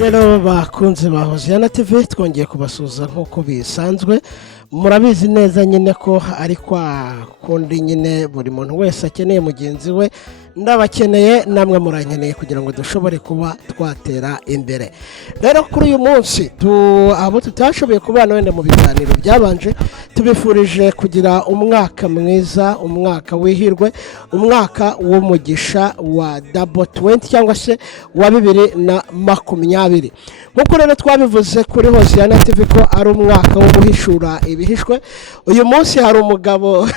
Rero bakunze ba HOZIANA TV twongeye kubasuza nk'uko bisanzwe murabizi neza nyine ko ari kwa kundi nyine buri muntu wese akeneye mugenzi we ndabakeneye namwe murankeneye kugira ngo dushobore kuba twatera imbere. Rero kuri uyu munsi abo tutashoboye kubana wenda mu biganiro byabanje tubifurije kugira umwaka mwiza, umwaka wihirwe, umwaka w'umugisha wa double 20 cyangwa se wa 2020. Nkuko rero twabivuze kuri HOZIANA TV ko ari umwaka wo guhishura ibihishwe. Uyu munsi hari umugabo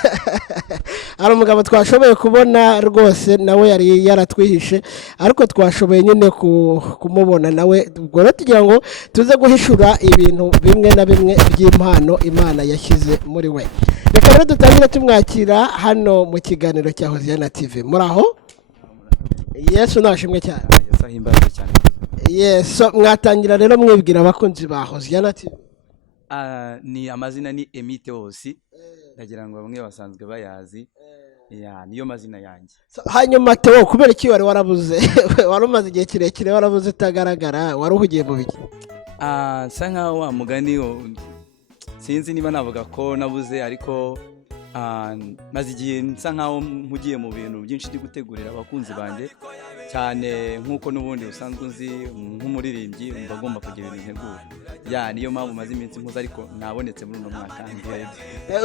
twashoboye kubona rwose nawe yari yaratwihishe, ariko twashoboye nyine kumubona nawe, ubwo rero tugira ngo tuze guhishura ibintu bimwe na bimwe by'impano Imana yashyize muri we. Reka rero dutangire tumwakira hano mu kiganiro cya HOZIANA TV. Muraho? Yesu nashimwe cyane. Yesu ahimbaze cyane. Yes, mwatangira rero mwibwira abakunzi ba HOZIANA TV. Ni amazina ni Theo, ndagira ngo bamwe basanzwe bayazi. Niyo mazina yanjye. Hanyuma Theo, kubera iki wari warabuze? Wari umaze igihe kirekire warabuze utagaragara, wari uhugiye mu biki? Sa nkaho wa mugani sinzi niba navuga ko nabuze, ariko maze igihe nsa nkaho mpugiye mu bintu byinshi ndi gutegurira abakunzi banjye, cyane nk'uko n'ubundi usanzwe uzi nk'umuririmbyi mbagomba kugira ibintu ntegura. Niyo mpamvu maze iminsi mpuze, ariko nabonetse muri uno mwaka.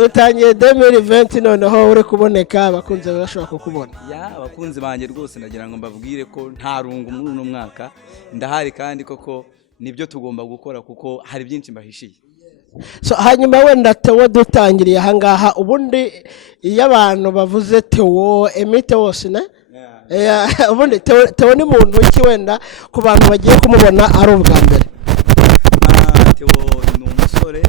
Utangiye 2020 noneho uri kuboneka, abakunzi bashobora kukubona. Abakunzi banjye rwose ndagira ngo mbabwire ko nta rungu muri uno mwaka ndahari, kandi koko nibyo tugomba gukora kuko hari byinshi mbahishiye. Hanyuma wenda Theo, dutangiriye ahangaha, ubundi iyo abantu bavuze Theo wose ne? Ubundi Theo ni muntu iki wenda ku bantu bagiye kumubona ari ubwa mbere? Theo ni umusore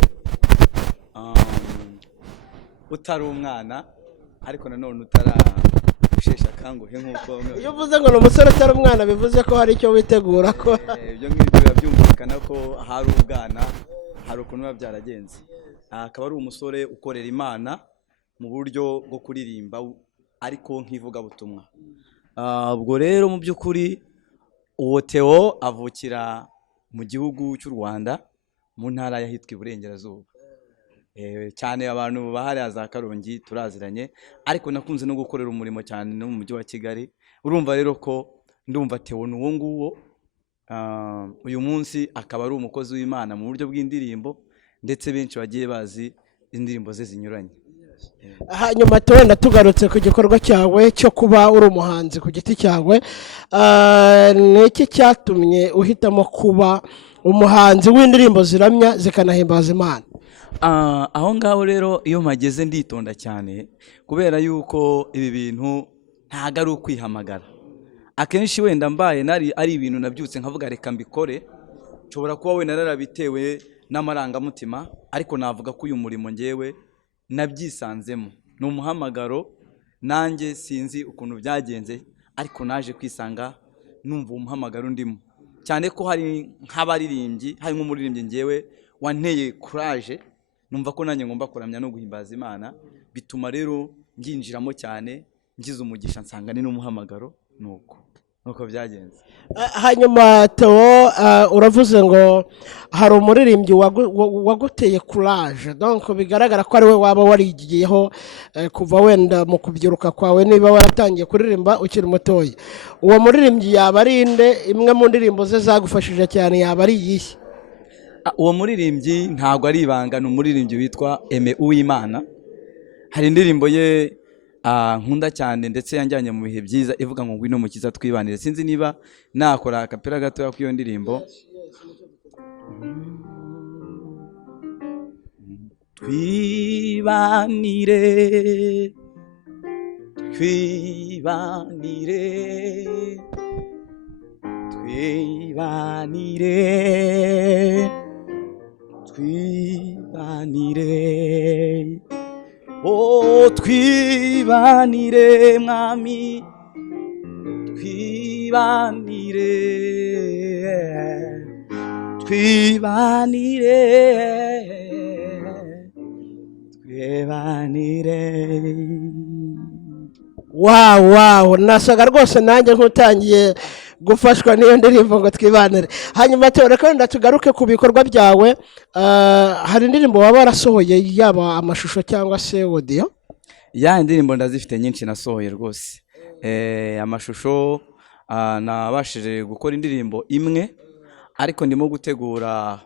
utari umwana, ariko nanone ushesha akanguhe nk'uko. Iyo uvuze ngo ni umusore utari umwana bivuze ko hari icyo witegura ko ibyo ngibyo birabyumvikana ko hari ubwana, hari ukuntu biba byaragenze. Akaba ari umusore ukorera Imana mu buryo bwo kuririmba, ariko nk'ivugabutumwa. Ubwo rero mu by'ukuri uwo Theo avukira mu gihugu cy'u Rwanda, mu ntara yahitwa Iburengerazuba. Cyane abantu bahari za Karongi turaziranye, ariko nakunze no gukorera umurimo cyane no mu mujyi wa Kigali. Urumva rero ko ndumva Theo ni uwo nguwo. Uyu munsi akaba ari umukozi w'Imana mu buryo bw'indirimbo, ndetse benshi bagiye bazi indirimbo ze zinyuranye. Hanyuma Theo, tugarutse ku gikorwa cyawe cyo kuba uri umuhanzi ku giti cyawe, ni iki cyatumye uhitamo kuba umuhanzi w'indirimbo ziramya zikanahimbaza Imana? Aho ngaho rero iyo mpageze nditonda cyane, kubera yuko ibi bintu ntago ari ukwihamagara. Akenshi wenda mbaye ari ibintu nabyutse nkavuga reka mbikore, nshobora kuba wenda narabitewe n'amarangamutima, ariko navuga ko uyu murimo ngewe nabyisanzemo. Ni umuhamagaro, nanjye sinzi ukuntu byagenze, ariko naje kwisanga numva umuhamagaro ndimo. Cyane ko hari nk'abaririmbyi, hari nk'umuririmbyi ngewe wanteye courage, numva ko nanjye ngomba kuramya no guhimbaza Imana, bituma rero nginjiramo cyane, ngize umugisha nsanga ni n'umuhamagaro. Nuko byagenze. Hanyuma Theo, uravuze ngo hari umuririmbyi waguteye courage, donc bigaragara ko ari we waba warigiyeho kuva wenda mu kubyiruka kwawe, niba waratangiye kuririmba ukiri mutoya. Uwo muririmbyi yaba ari inde? Imwe mu ndirimbo ze zagufashije cyane yaba ari iyihe? Uwo muririmbyi ntago ari ibanga, ni umuririmbyi witwa Uwimana. Hari indirimbo ye nkunda cyane, ndetse yanjyanye mu bihe byiza, ivuga ngo ngwino mukiza twibanire. Sinzi niba nakora akapera gato k'iyo ndirimbo. Twibanire, twibanire, twibanire, twibanire. Twibanire mwami, twibanire, twibanire, Bebanire. Wow, nasaga rwose nanjye nkutangiye gufashwa n'iyo ndirimbo ngo twibanire. Hanyuma Theo, reka tugaruke ku bikorwa byawe. Hari indirimbo waba warasohoye yaba amashusho cyangwa se audio? Ya indirimbo ndazifite nyinshi nasohoye rwose. Amashusho nabashije gukora indirimbo imwe, ariko ndimo gutegura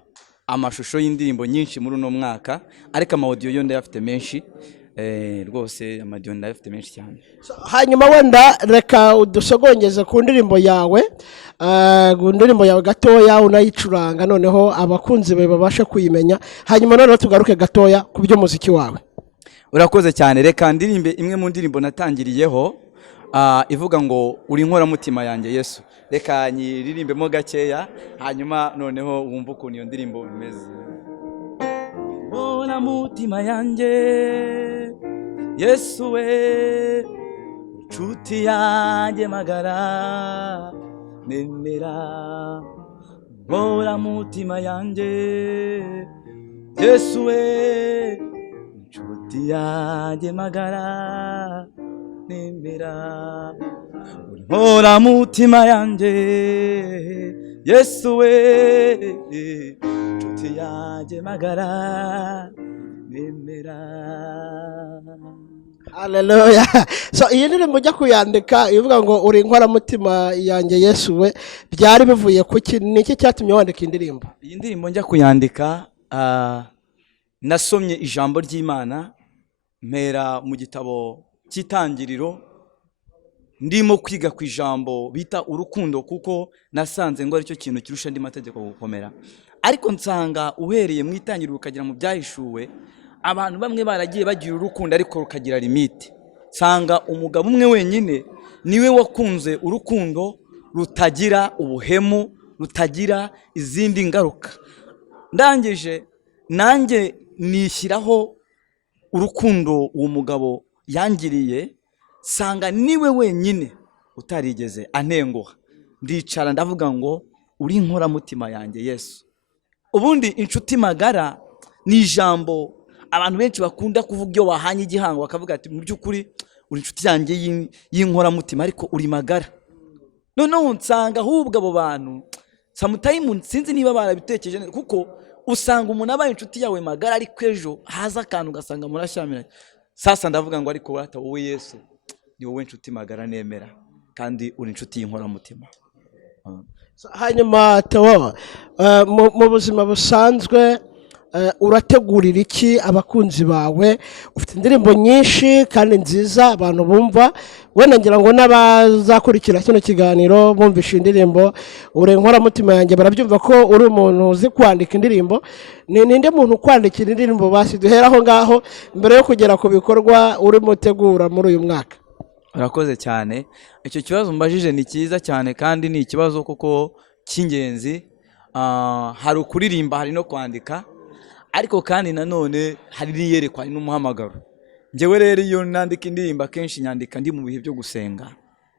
amashusho y'indirimbo nyinshi muri uno mwaka, ariko ama audio yo ndayafite menshi. Rwose amadiyo ndayafite menshi cyane. Hanyuma wenda reka udusogongeze ku ndirimbo yawe, gatoya unayicuranga, noneho abakunzi be babashe kuyimenya. Hanyuma noneho tugaruke gatoya ku by'umuziki wawe. Urakoze cyane. Reka ndirimbe imwe mu ndirimbo natangiriyeho, ivuga ngo uri inkoramutima yanjye Yesu. Reka nyiririmbemo gakeya, hanyuma noneho wumva ukuntu iyo ndirimbo imeze. Inkoramutima yanjye Yesu we, nshuti yanjye magara nemera. Inkoramutima yanjye Yesu we, nshuti yanjye magara nemera. Inkoramutima yanjye Yesu we, nshuti yanjye magara nemera. Hallelujah. So iyi ndirimbo ujya kuyandika ivuga ngo uri inkoramutima yanjye Yesu we, byari bivuye ku kintu? Niki cyatumye wandika indirimbo? Iyi ndirimbo njya kuyandika, nasomye ijambo ry'Imana mpera mu gitabo cy'Itangiriro, ndimo kwiga ku ijambo bita urukundo, kuko nasanze ngo aricyo kintu kirusha andi mategeko gukomera. Ariko nsanga uhereye mu Itangiriro ukagera mu Byahishuwe, abantu bamwe baragiye bagira urukundo ariko rukagira limite. Sanga umugabo umwe wenyine niwe wakunze urukundo rutagira ubuhemu, rutagira izindi ngaruka. Ndangije nanjye nishyiraho urukundo uwo mugabo yangiriye, sanga niwe wenyine utarigeze antenguha. Ndicara ndavuga ngo uri inkoramutima yanjye Yesu. Ubundi inshuti magara ni ijambo abantu benshi bakunda kuvuga iyo bahanye igihango, bakavuga ati mu by'ukuri uri inshuti yanjye y'inkoramutima, ariko uri magara. Noneho nsanga ahubwo abo bantu samutayimu sinzi niba barabitekereje neza, kuko usanga umuntu abaye inshuti yawe magara ariko ejo haza akantu ugasanga murashyamiranye. Sasa ndavuga ngo ariko wata wowe Yesu ni wowe inshuti magara nemera, kandi uri inshuti y'inkoramutima. Hanyuma Theo, mu buzima busanzwe urategurira iki abakunzi bawe? Ufite indirimbo nyinshi kandi nziza abantu bumva, wenda ngira ngo n'abazakurikira kino kiganiro bumvisha indirimbo uri inkoramutima yanjye barabyumva ko uri umuntu uzi kwandika indirimbo. Ninde muntu kwandikira indirimbo? Basi duhera aho ngaho mbere yo kugera ku bikorwa urimo utegura muri uyu mwaka. Urakoze cyane. Icyo kibazo mbajije ni cyiza cyane, kandi ni ikibazo kuko cy'ingenzi. Hari ukuririmba, hari no kwandika, ariko kandi nanone hari n'iyerekwa, hari n'umuhamagaro. Njyewe rero iyo nandika indirimbo akenshi nyandika ndi mu bihe byo gusenga.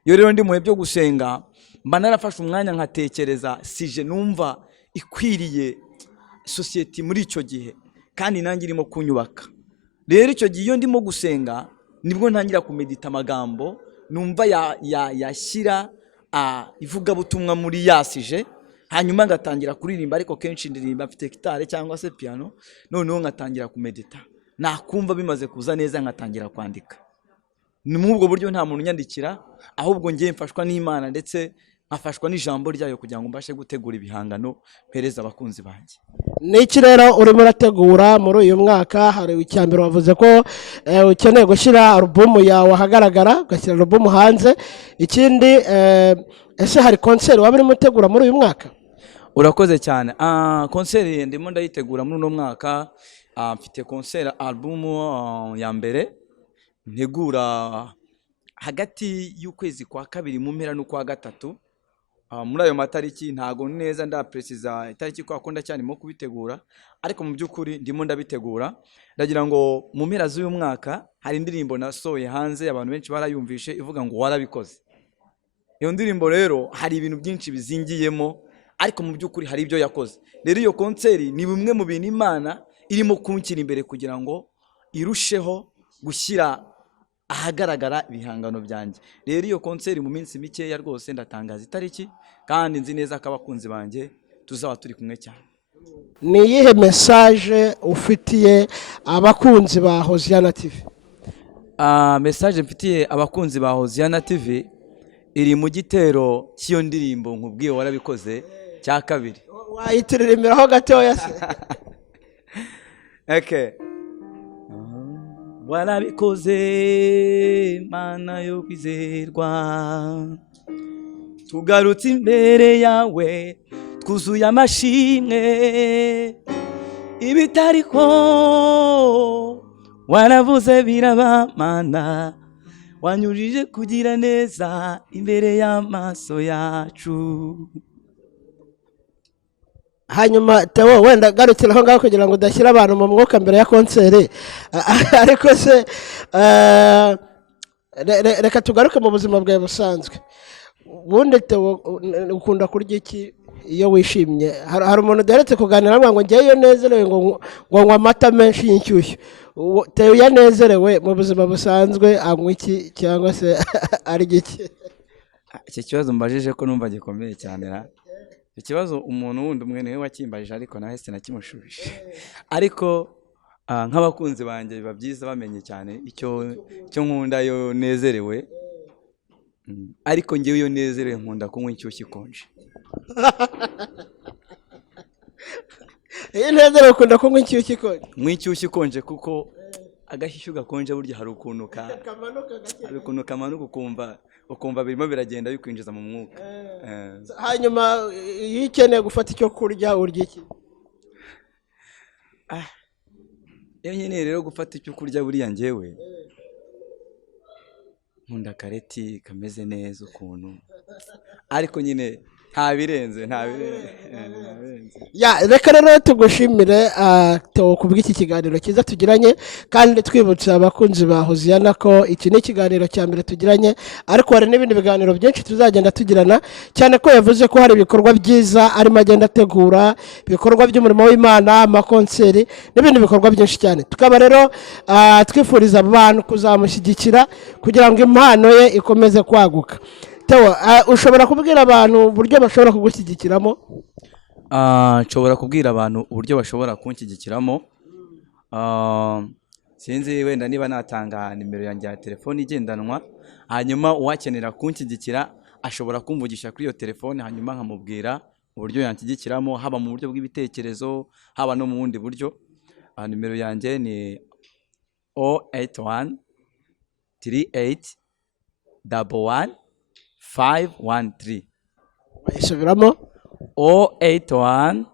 Iyo rero ndi mu bihe byo gusenga mba narafashe umwanya nkatekereza sije numva ikwiriye society muri icyo gihe, kandi nanjye irimo kunyubaka. Rero icyo gihe iyo ndimo gusenga nibwo ntangira kumedita amagambo numva yashyira ivugabutumwa muri yasije, hanyuma ngatangira kuririmba. Ariko kenshi ndirimba mfite gitare cyangwa se piano, noneho ngatangira kumedita, nakumva bimaze kuza neza ngatangira kwandika. Ni mu ubwo buryo nta muntu nyandikira, ahubwo ngiye mfashwa n'Imana ndetse nkafashwa n'ijambo ryayo kugira ngo mbashe gutegura ibihangano mpereza abakunzi banjye. Niki rero urimo urategura muri uyu mwaka? Hari icyambere wavuze ko ukeneye gushyira album yawe ahagaragara, ugashyira album hanze. Ikindi ese hari concert waba urimo utegura muri uyu mwaka? Urakoze cyane. Concert ndimo ndayitegura muri uno mwaka. Mfite concert album ya mbere ntegura hagati y'ukwezi kwa kabiri mu mpera no kwa gatatu. Muri ayo matariki ntago neza ndapreciza itariki kwa konda cyane mo kubitegura, ariko mu by'ukuri ndimo ndabitegura. Ndagira ngo mu mpera z'uyu mwaka hari indirimbo nasohoye hanze abantu benshi barayumvishe ivuga ngo warabikoze. Iyo ndirimbo rero hari ibintu byinshi bizingiyemo, ariko mu by'ukuri hari ibyo yakoze. Rero iyo concert ni bimwe mu bintu Imana irimo kunshyira imbere kugira ngo irusheho gushyira ahagaragara ibihangano byanjye. Rero iyo konseri mu minsi mikeya rwose ndatangaza itariki, kandi nzi neza ko abakunzi banjye tuzaba turi kumwe cyane. Ni iyihe message ufitiye abakunzi ba HOZIANA TV? Message mfitiye abakunzi ba HOZIANA TV iri mu gitero cy'iyo ndirimbo nkubwiye warabikoze cya kabiri. Wayitiririmbiraho gatoya se? Okay. Warabikoze mana yo kwizerwa, tugarutse imbere yawe twuzuye amashimwe, ibitariko waravuze biraba mana, wanyujije kugira neza imbere y'amaso yacu. Hanyuma Theo, wenda garukira aho ngaho kugira ngo udashyira abantu mu mwuka mbere ya konseri, ariko se reka tugaruke mu buzima bwawe busanzwe. Ubundi Theo, ukunda kurya iki iyo wishimye? Hari umuntu udaheretse kuganira ngo ngewe iyo nezerewe ngo nywa amata menshi y'inshyushyu. Theo yanezerewe mu buzima busanzwe anywa iki cyangwa se arya iki? Iki kibazo mbajije ko numva gikomeye cyane ra. Ikibazo umuntu wundi umwe niwe wakimbajije, ariko nahise nakimushubije. Ariko nk'abakunzi banjye biba byiza bamenye cyane icyo nkunda yo nezerewe. Ariko ngewe iyo nezerewe nkunda kunywa inshyushyu ikonje. Iyo nezerewe ukunda kunywa inshyushyu ikonje? Nywa inshyushyu ikonje kuko agashyushyu gakonje burya hari ukuntu kamanuka ukumva birimo biragenda bikwinjiza mu mwuka. Hanyuma iyo ukeneye gufata icyo kurya urya iki? Iyo nkeneye rero gufata icyo kurya buriya ngewe nkunda kareti kameze neza ukuntu, ariko nyine ntabirenze. Reka rero tugushimire Theo kubw'iki kiganiro cyiza tugiranye, kandi twibutsa abakunzi ba HOZIANA ko iki ni ikiganiro cya mbere tugiranye, ariko hari n'ibindi biganiro byinshi tuzagenda tugirana, cyane ko yavuze ko hari ibikorwa byiza arimo agenda ategura, ibikorwa by'umurimo w'Imana, amakonseri n'ibindi bikorwa byinshi cyane. Tukaba rero twifuriza abantu kuzamushyigikira kugira ngo impano ye ikomeze kwaguka. Theo, ushobora kubwira abantu uburyo bashobora kugushyigikiramo? Nshobora kubwira abantu uburyo bashobora kunshyigikiramo. Sinzi wenda niba natanga nimero yanjye ya telefone igendanwa, hanyuma uwakenera kunshyigikira ashobora kumvugisha kuri iyo telefone, hanyuma nkamubwira uburyo yanshyigikiramo, haba mu buryo bw'ibitekerezo, haba no mu bundi buryo. Nimero yanjye ni 081 38 11 513. Isubiramo 081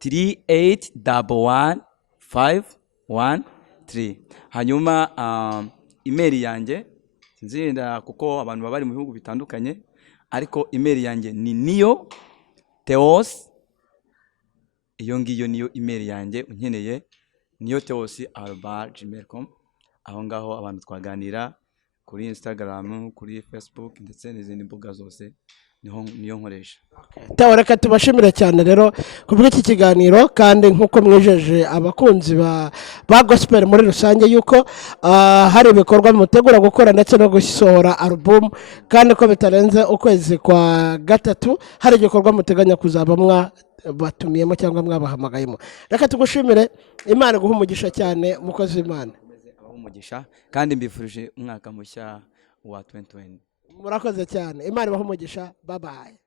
38 11 513. Hanyuma email yanjye sinzinda kuko abantu baba bari mu bihugu bitandukanye, ariko email yanjye ni niyo Theos. Iyo ngiyo niyo email yanjye unkeneye, niyo theos@gmail.com. aho ngaho abantu twaganira kuri Instagram, kuri Facebook ndetse n'izindi mbuga zose niyo nkoresha. Theo, reka tubashimire cyane rero kubw'iki kiganiro, kandi nk'uko mwijeje abakunzi ba gospel muri rusange yuko hari ibikorwa mutegura gukora ndetse no gusohora album, kandi ko bitarenze ukwezi kwa gatatu hari igikorwa muteganya kuzaba batumiyemo cyangwa mwabahamagayemo. Reka tugushimire, Imana guha umugisha cyane mukozi w'Imana. Umugisha, kandi mbifurije umwaka mushya wa 2020. Murakoze cyane, Imana ibahe umugisha. Bye bye.